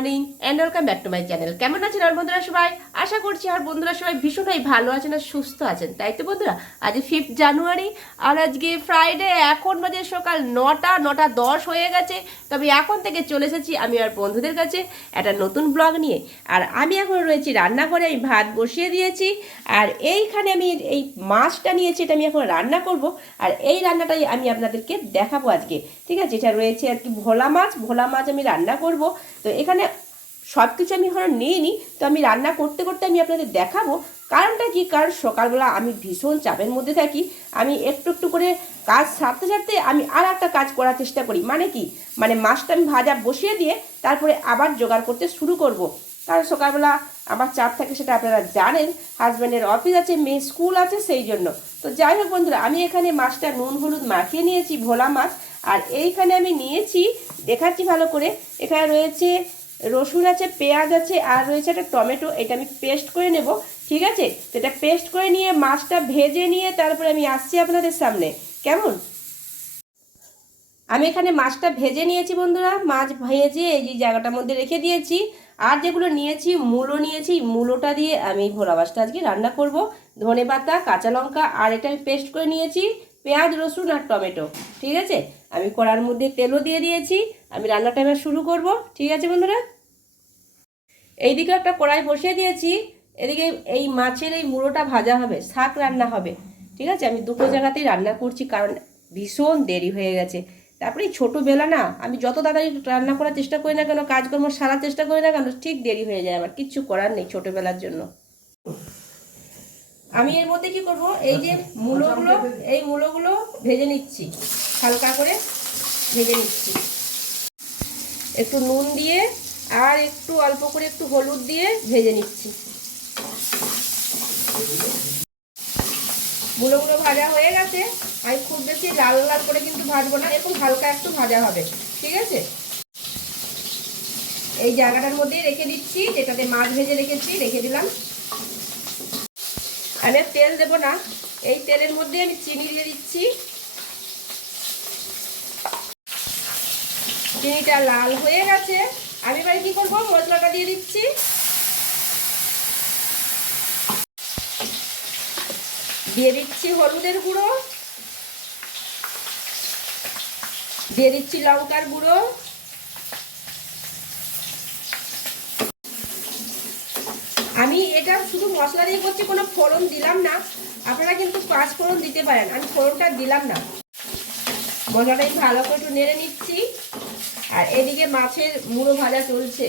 learning and welcome back to my channel কেমন আছেন আর বন্ধুরা সবাই? আশা করছি আর বন্ধুরা সবাই ভীষণই ভালো আছেন আর সুস্থ আছেন। তাই তো বন্ধুরা, আজ ফিফথ জানুয়ারি আর আজকে ফ্রাইডে এখন বাজে সকাল নটা নটা দশ হয়ে গেছে। তবে এখন থেকে চলে এসেছি আমি আর বন্ধুদের কাছে একটা নতুন ব্লগ নিয়ে। আর আমি এখন রয়েছি রান্নাঘরে, আমি ভাত বসিয়ে দিয়েছি। আর এইখানে আমি এই মাছটা নিয়েছি, এটা আমি এখন রান্না করব। আর এই রান্নাটাই আমি আপনাদেরকে দেখাবো আজকে। ঠিক আছে, এটা রয়েছে আর কি ভোলা মাছ। ভোলা মাছ আমি রান্না করব। তো এখানে সব কিছু আমি এখনও নিইনি, তো আমি রান্না করতে করতে আমি আপনাদের দেখাবো। কারণটা কি? কারণ সকালবেলা আমি ভীষণ চাপের মধ্যে থাকি। আমি একটু একটু করে কাজ সারতে সারতে আমি আর একটা কাজ করার চেষ্টা করি। মানে কি? মানে মাছটা আমি ভাজা বসিয়ে দিয়ে তারপরে আবার জোগাড় করতে শুরু করব। কারণ সকালবেলা আমার চাপ থাকে সেটা আপনারা জানেন। হাজব্যান্ডের অফিস আছে মেয়ে স্কুল আছে, সেই জন্য। তো যাই হোক বন্ধুরা, আমি এখানে মাছটা নুন, হলুদ মাখিয়ে নিয়েছি, ভোলা মাছ। আর এইখানে আমি নিয়েছি, দেখাচ্ছি ভালো করে, এখানে রয়েছে রসুন আছে, পেঁয়াজ আছে, আর রয়েছে একটা টমেটো, এটা আমি পেস্ট করে নেব, ঠিক আছে? তো এটা পেস্ট করে নিয়ে মাছটা ভেজে নিয়ে তারপরে আমি আসছি আপনাদের সামনে। কেমন? আমি এখানে মাছটা ভেজে নিয়েছি বন্ধুরা, মাছ ভেজে এই যে জায়গাটার মধ্যে রেখে দিয়েছি। আর যেগুলো নিয়েছি মূলো নিয়েছি, মূলোটা দিয়ে আমি ভোলা মাছটা আজকে রান্না করব। ধনে পাতা, কাঁচা লঙ্কা, আর এটা আমি পেস্ট করে নিয়েছি। পেঁয়াজ, রসুন আর টমেটো, ঠিক আছে? আমি কড়ার মধ্যে তেলও দিয়ে দিয়েছি। আমি রান্নাটা এবার শুরু করব, ঠিক আছে বন্ধুরা? এইদিকে একটা কড়াই বসিয়ে দিয়েছি। এদিকে এই মাছের এই মুড়োটা ভাজা হবে, শাক রান্না হবে, ঠিক আছে? আমি দুটো জায়গাতেই রান্না করছি, কারণ ভীষণ দেরি হয়ে গেছে। তারপরে ছোটো বেলা না, আমি যত তাড়াতাড়ি রান্না করার চেষ্টা করি না কেন, কাজকর্ম সারার চেষ্টা করি না কেন, ঠিক দেরি হয়ে যায় আমার, কিচ্ছু করার নেই ছোটোবেলার জন্য। আমি এর মধ্যে কি করব? এই যে মূলোগুলো এই মূলোগুলো ভেজে নিচ্ছি। হালকা করে ভেজে নিচ্ছি। একটু নুন দিয়ে আর একটু অল্প করে একটু হলুদ দিয়ে ভেজে নিচ্ছি। মূলোগুলো ভাজা হয়ে গেছে। আমি খুব বেশি লাল লাল করে কিন্তু ভাজবো না এরকম হালকা একটু ভাজা হবে ঠিক আছে? এই জায়গাটার মধ্যে রেখে দিচ্ছি যেটাতে মাছ ভেজে রেখেছি রেখে দিলাম। আমি তেল দেবো না। এই তেলের মধ্যে আমি চিনি দিয়ে দিচ্ছি। চিনিটা লাল হয়ে গেছে। আমি এবারে কি করব? মশলাটা দিয়ে দিচ্ছি। দিয়ে দিচ্ছি হলুদের গুঁড়ো। দিয়ে দিচ্ছি লঙ্কার গুঁড়ো। আমি এটা শুধু মশলা দিয়ে করছি, কোনো ফোড়ন দিলাম না। আপনারা কিন্তু পাঁচ ফোড়ন দিতে পারেন, আমি ফোড়নটা দিলাম না। মশলাটা ভালো করে একটু নেড়ে নিচ্ছি। আর এদিকে মাছের মুড়ো ভাজা চলছে।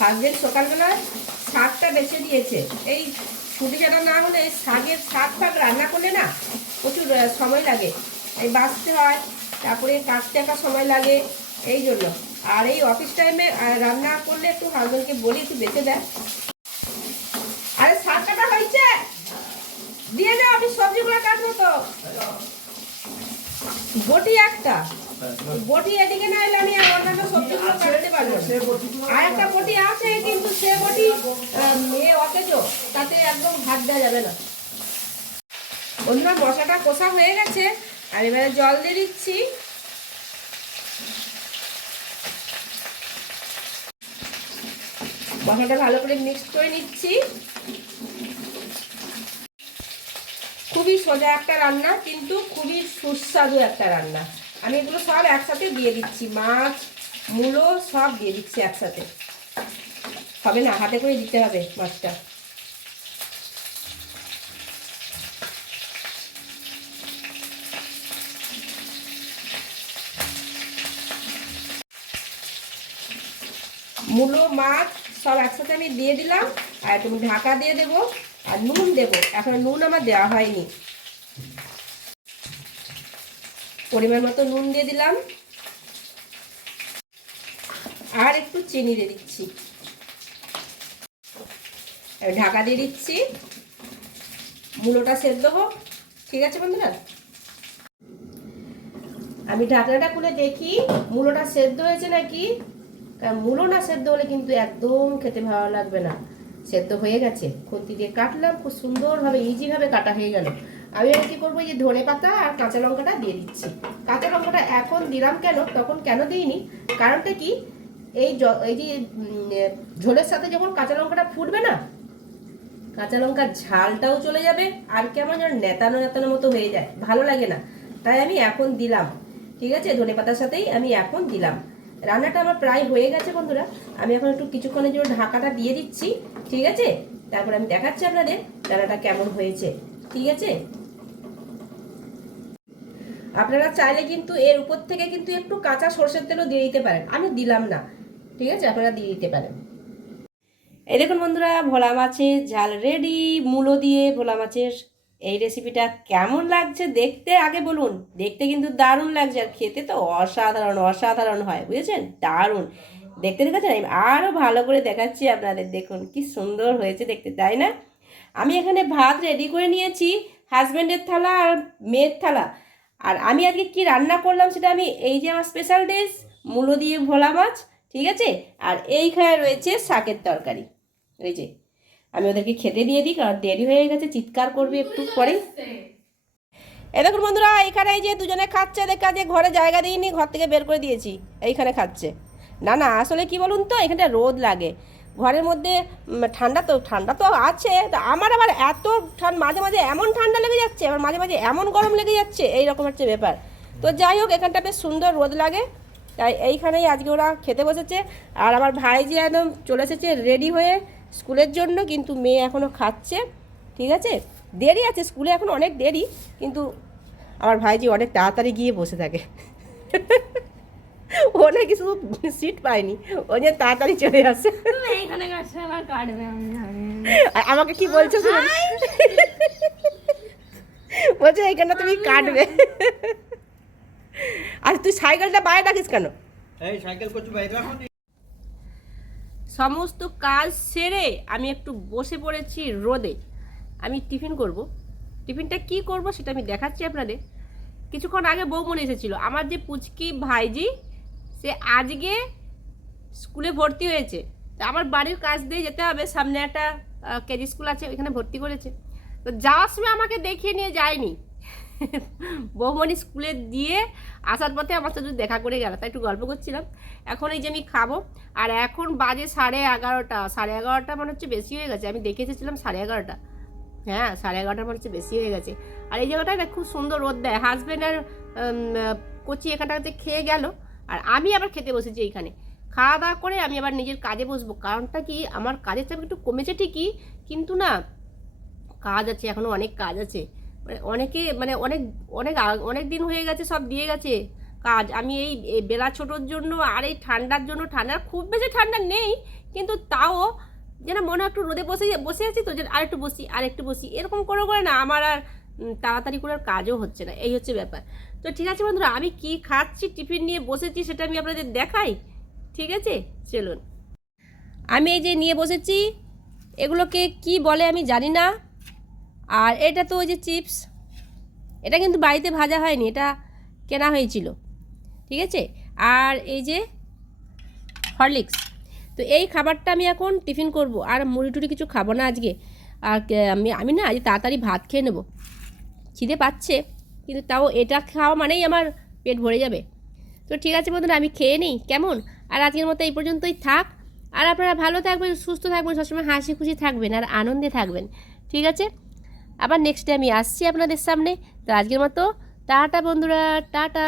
হাজবেন্ড সকালবেলা শাকটা বেছে দিয়েছে। এই ছুটি ছাড়া না হলে শাকের শাক ফাক রান্না করলে না প্রচুর সময় লাগে। এই বাঁচতে হয়, তারপরে কাটতে একটা সময় লাগে, এই জন্য। আর এই অফিস টাইমে রান্না করলে একটু হাজবেন্ডকে বলি, একটু বেঁচে দেয় আরে শাক কাটা হয়েছে? দিয়ে দাও আমি সবজিগুলো কাটবো তো। বটি একটা। বটি এদিকে না এলে আমি অন্যান্য সবজিগুলো কাটতে পারব। আর একটা বটি আছে, কিন্তু সে বটি মেয়ে অকেজ, তাতে একদম হাত দেওয়া যাবে না। বন্ধুরা, মশলাটা কষা হয়ে গেছে, আর এবারে জল দিয়ে দিচ্ছি। মশলাটা ভালো করে মিক্স করে নিচ্ছি। খুবই সোজা একটা রান্না, কিন্তু খুবই সুস্বাদু একটা রান্না। আমি এগুলো সব একসাথে দিয়ে দিচ্ছি, মাছ, মূলো সব দিয়ে দিচ্ছি একসাথে। হবে না, হাতে করে দিতে হবে মাছটা। মূলো, মাছ সব একসাথে আমি দিয়ে দিলাম, আর একটু ঢাকা দিয়ে দেবো, আর নুন দেবো। এখন নুন আমার দেওয়া হয়নি। পরিমাণ মতো নুন দিয়ে দিলাম। আর একটু চিনি দিয়ে দিচ্ছি। ঢাকা দিয়ে দিচ্ছি। মূলোটা সেদ্ধ হোক। ঠিক আছে বন্ধুরা? আমি ঢাকনাটা খুলে দেখি, মূলোটা সেদ্ধ হয়েছে নাকি? মূলো না সেদ্ধ হলে কিন্তু একদম খেতে ভালো লাগবে না। সেদ্ধ হয়ে গেছে। খুন্তি দিয়ে কাটলাম, খুব সুন্দরভাবে ইজিভাবে কাটা হয়ে গেল। আমি আর কি করব যে ধনে পাতা আর কাঁচা লঙ্কাটা দিয়ে দিচ্ছি। কাঁচা লঙ্কাটা এখন দিলাম কেন, তখন কেন দিইনি? কারণটা কি? এই এই যে ঝোলের সাথে যখন কাঁচা লঙ্কাটা ফুটবে না, কাঁচা লঙ্কার ঝালটাও চলে যাবে আর কেমন যেন নেতানো নেতানোর মতো হয়ে যায়। ভালো লাগে না। তাই আমি এখন দিলাম। ঠিক আছে? ধনে পাতার সাথেই আমি এখন দিলাম। রান্নাটা আমার প্রায় হয়ে গেছে বন্ধুরা। আমি এখন একটু কিছুক্ষণের জন্য ঢাকাটা দিয়ে দিচ্ছি, ঠিক আছে? তারপর আমি দেখাচ্ছি আপনাদের রান্নাটা কেমন হয়েছে, ঠিক আছে? আপনারা চাইলে কিন্তু এর উপর থেকে কিন্তু একটু কাঁচা সর্ষের তেলও দিয়ে দিতে পারেন। আমি দিলাম না, ঠিক আছে? আপনারা দিয়ে দিতে পারেন। এই দেখুন বন্ধুরা, ভোলা মাছের ঝাল রেডি মূলো দিয়ে ভোলা মাছের এই রেসিপিটা কেমন লাগছে দেখতে আগে বলুন। দেখতে কিন্তু দারুণ লাগছে আর খেতে তো অসাধারণ অসাধারণ হয়, বুঝেছেন? দারুণ। দেখতে দেখেছেন? আমি আরও ভালো করে দেখাচ্ছি আপনাদের। দেখুন, কি সুন্দর হয়েছে দেখতে, তাই না? আমি এখানে ভাত রেডি করে নিয়েছি হাজব্যান্ডের থালা আর মেয়ের থালা। আর আমি আজকে কি রান্না করলাম সেটা আমি, এই যে আমার স্পেশাল ডিশ মূলো দিয়ে ভোলা মাছ, ঠিক আছে? আর এইখানে রয়েছে শাকের তরকারি। এই যে আমি ওদেরকে খেতে দিয়ে দিই, কারণ দেরি হয়ে গেছে, চিৎকার করবে একটু পরেই। এই দেখুন বন্ধুরা, এখানে এই যে দুজনে খাচ্ছে, দেখা যে ঘরে জায়গা দিইনি, ঘর থেকে বের করে দিয়েছি, এইখানে খাচ্ছে। না না, আসলে কি বলুন তো, এখানটা রোদ লাগে। ঘরের মধ্যে ঠান্ডা তো ঠান্ডা তো আছে, তা আমার আবার এত মাঝে মাঝে এমন ঠান্ডা লেগে যাচ্ছে, আবার মাঝে মাঝে এমন গরম লেগে যাচ্ছে এই রকম হচ্ছে ব্যাপার। তো যাই হোক, এখানটা বেশ সুন্দর রোদ লাগে, তাই এইখানেই আজকে ওরা খেতে বসেছে, আর আমার ভাই যে একদম চলে এসেছে রেডি হয়ে স্কুলের জন্য কিন্তু মেয়ে এখনও খাচ্ছে ঠিক আছে? দেরি আছে স্কুলে এখন অনেক দেরি কিন্তু আমার ভাইজি অনেক তাড়াতাড়ি গিয়ে বসে থাকে। ও নাকি শুধু সিট পায়নি ও যে তাড়াতাড়ি চলে আসে। এইখানে আমাকে কি বলছো বলছে এইখানটা তুমি কাটবে। আর তুই সাইকেলটা বাইরে রাখিস কেন? এই সাইকেল করছ বাইক রাখো নি। সমস্ত কাজ সেরে আমি একটু বসে পড়েছি রোদে। আমি টিফিন করব। টিফিনটা কি করব সেটা আমি দেখাচ্ছি আপনাদের। কিছুক্ষণ আগে বৌমন এসেছিল, আমার যে পুচকি ভাইজি, সে আজকে স্কুলে ভর্তি হয়েছে। তা আমার বাড়ির কাজ দিয়ে যেতে হবে। সামনে একটা কেজি স্কুল আছে, ওইখানে ভর্তি করেছে। তো যাওয়ার সময় আমাকে দেখিয়ে নিয়ে যায়নি। বৌমণি স্কুলে দিয়ে আসার পথে আমার সাথে দেখা করে গেল, তাই একটু গল্প করছিলাম। এখন এই যে আমি খাব, আর এখন বাজে সাড়ে এগারোটা সাড়ে এগারোটা মনে হচ্ছে বেশি হয়ে গেছে। আমি দেখে এসেছিলাম সাড়ে এগারোটা। হ্যাঁ সাড়ে এগারোটা মনে হচ্ছে বেশি হয়ে গেছে। আর এই জায়গাটায় না খুব সুন্দর রোদ দেয়। হাজব্যান্ড আর কচি এখানটাতে খেয়ে গেল, আর আমি আবার খেতে বসেছি এইখানে। খাওয়া দাওয়া করে আমি আবার নিজের কাজে বসবো। কারণটা কি? আমার কাজের চাপ একটু কমেছে ঠিকই, কিন্তু না, কাজ আছে এখনও অনেক কাজ আছে। অনেকে মানে অনেক অনেক অনেক দিন হয়ে গেছে, সব দিয়ে গেছে। কাজ। আমি এই বেলা ছোটোর জন্য আর এই ঠান্ডার জন্য, ঠান্ডার খুব বেশি ঠান্ডা নেই, কিন্তু তাও যেন মনে হয় একটু রোদে বসে বসে আছি তো, যে আর একটু বসি, আর একটু বসি। এরকম করে করে না, আমার আর তাড়াতাড়ি করে কাজও হচ্ছে না। এই হচ্ছে ব্যাপার। তো ঠিক আছে বন্ধুরা, আমি কি খাচ্ছি, টিফিন নিয়ে বসেছি সেটা আমি আপনাদের দেখাই। ঠিক আছে? চলুন। আমি এই যে নিয়ে বসেছি, এগুলোকে কি বলে আমি জানি না। আর এটা তো ওই যে চিপস। এটা কিন্তু বাড়িতে ভাজা হয়নি, এটা কেনা হয়েছিল। ঠিক আছে? আর এই যে হরলিক্স। তো এই খাবারটা আমি এখন টিফিন করব। আর মুড়ি টুড়ি কিছু খাব না আজকে। আর আমি আমি না আজ তাড়াতাড়ি ভাত খেয়ে নেব। খিদে পাচ্ছে, কিন্তু তাও এটা খাওয়া মানেই আমার পেট ভরে যাবে। তো ঠিক আছে বন্ধুরা, আমি খেয়ে নিই, কেমন? আর আজকের মতো এই পর্যন্তই থাক। আর আপনারা ভালো থাকবেন, সুস্থ থাকবেন, সবসময় হাসি খুশি থাকবেন, আর আনন্দে থাকবেন। ঠিক আছে? আবার নেক্সট ডে আমি আসছি আপনাদের সামনে। তো আজকের মতো টাটা বন্ধুরা টাটা।